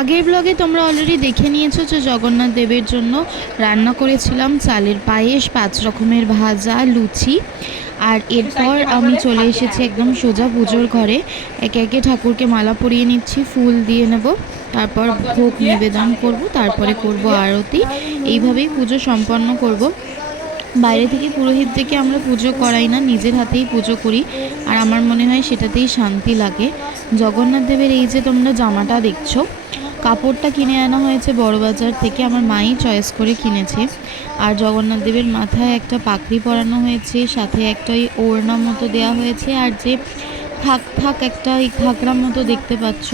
আগের ব্লগে তোমরা অলরেডি দেখে নিয়েছো যে জগন্নাথ দেবের জন্য রান্না করেছিলাম চালের পায়েস, 5 রকমের ভাজা, লুচি। আর এরপর আমি চলে এসেছি একদম সোজা পুজোর ঘরে। একে একে ঠাকুরকে মালা পরিয়ে নিচ্ছি, ফুল দিয়ে নেব, তারপর ভোগ নিবেদন করব, তারপরে করব আরতি। এইভাবেই পুজো সম্পন্ন করব। বাইরে থেকে পুরোহিত থেকে আমরা পুজো করাই না, নিজের হাতেই পুজো করি। আর আমার মনে হয় সেটাতেই শান্তি লাগে। জগন্নাথ দেবের এই যে তোমরা জামাটা দেখছো, কাপড়টা কিনে আনা হয়েছে বড়বাজার থেকে, আমার মাই চয়েস করে কিনেছে। আর জগন্নাথ দেবের মাথায় একটা পাগড়ি পরানো হয়েছে, সাথে একটা ওই ওড়না মতো দেওয়া হয়েছে, আর যে থাক থাক একটা ওই ঘাগড়ার মতো দেখতে পাচ্ছ,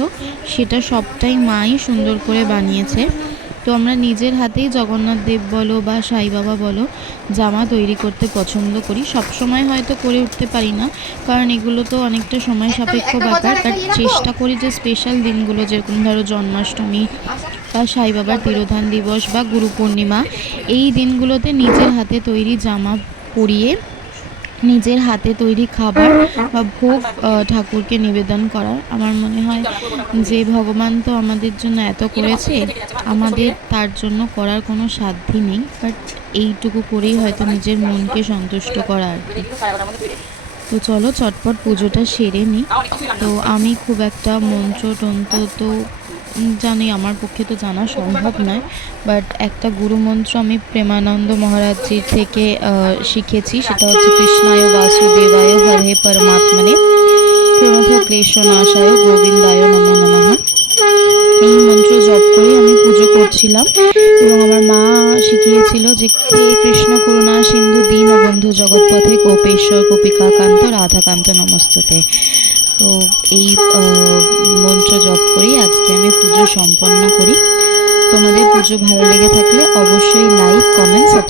সেটা সবটাই মাই সুন্দর করে বানিয়েছে। তো আমরা নিজের হাতেই জগন্নাথ দেব বলো বা সাই বাবা বলো, জামা তৈরি করতে পছন্দ করি। সব সময় হয়তো করে উঠতে পারি না, কারণ এগুলো তো অনেকটা সময় সাপেক্ষ ব্যাপার। বাট চেষ্টা করি যে স্পেশাল দিনগুলো, যেরকম ধরো জন্মাষ্টমী বা সাই বাবার তিরোধান দিবস বা গুরু পূর্ণিমা, এই দিনগুলোতে নিজের হাতে তৈরি জামা পরিয়ে নিজের হাতে তৈরি খাবার বা ভোগ ঠাকুরকে নিবেদন করার। আমার মনে হয় যে ভগবান তো আমাদের জন্য এত করেছে, আমাদের তার জন্য করার কোনো সাধ্যই নেই। বাট এইটুকু করেই হয়তো নিজের মনকে সন্তুষ্ট করা আর কি। তো চলো চটপট পুজোটা সেরে নিই। তো আমি খুব একটা মন্ত্র তন্ত্র তো জানি, আমার পক্ষে তো জানা সম্ভব নয়। বাট একটা গুরু মন্ত্র আমি প্রেমানন্দ মহারাজজির থেকে শিখেছি, সেটা হচ্ছে কৃষ্ণায় বাসুদেবায় হরে পরমাত্মনে প্রণত ক্লেশনাশায় গোবিন্দায় নমো নমঃ। এই মন্ত্র জপ করে আমি পুজো করছিলাম, এবং আমার মা শিখিয়েছিল যে হে কৃষ্ণ করুণা সিন্ধু দীনবন্ধু জগৎপথে গোপেশ্বর গোপিকাকান্ত রাধাকান্ত নমস্তুতে। তো এই মন্ত্র জপ করেই আজকে আমি পুজো সম্পন্ন করি। তোমাদের পুজো ভালো লেগে থাকলে অবশ্যই লাইক, কমেন্ট, সাবস্ক্রাইব